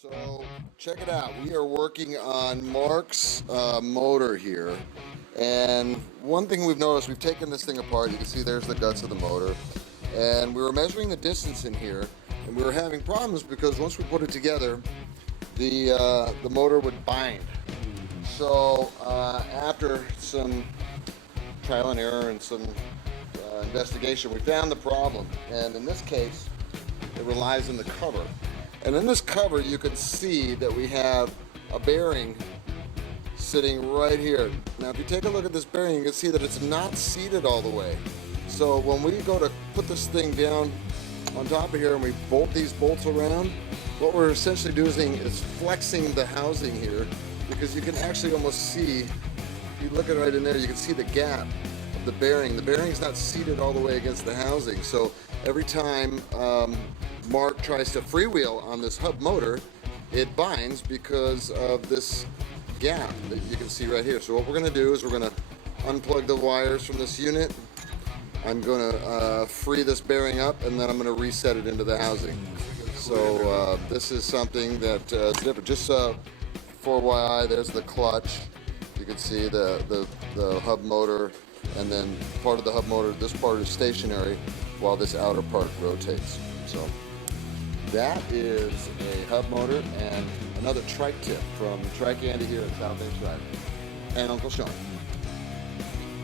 So check it out. We are working on Mark's motor here, and one thing we've noticed, we've taken this thing apart. You can see there's the guts of the motor, and we were measuring the distance in here, and we were having problems because once we put it together, the motor would bind. So after some trial and error and some investigation, we found the problem, and in this case, it relies on the cover. And in this cover, you can see that we have a bearing sitting right here. Now, if you take a look at this bearing, you can see that it's not seated all the way. So when we go to put this thing down on top of here and we bolt these bolts around, what we're essentially doing is flexing the housing here, because you can actually almost see, if you look at it right in there, you can see the gap of the bearing. The bearing's not seated all the way against the housing. So every time Mark tries to freewheel on this hub motor, it binds because of this gap that you can see right here. So what we're going to do is we're going to unplug the wires from this unit. I'm going to free this bearing up, and then I'm going to reset it into the housing. So this is something that is different. Just for FYI, there's the clutch. You can see the hub motor, and then part of the hub motor, this part is stationary while this outer part rotates. So that is a hub motor and another Trikke tip from Trikke Andy here at South Bay Drive and Uncle Sean.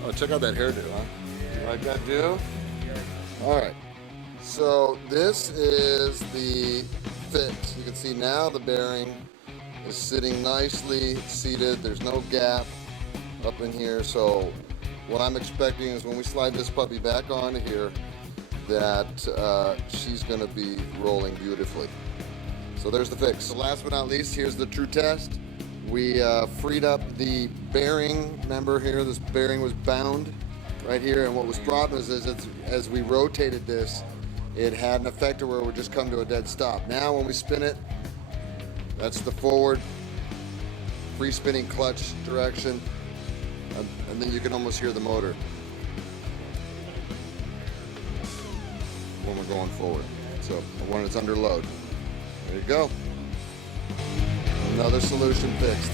Oh, check out that hairdo, huh? You like that do? All right. So this is the fix. You can see now the bearing is sitting nicely seated. There's no gap up in here. So what I'm expecting is when we slide this puppy back onto here, that she's going to be rolling beautifully. So there's the fix. So last but not least, here's the true test. We freed up the bearing. Remember here, this bearing was bound right here, and what was problem is as we rotated this, it had an effector where it would just come to a dead stop. Now when we spin it, that's the forward free spinning clutch direction, and then you can almost hear the motor when we're going forward. So when it's under load, there you go. Another solution fixed.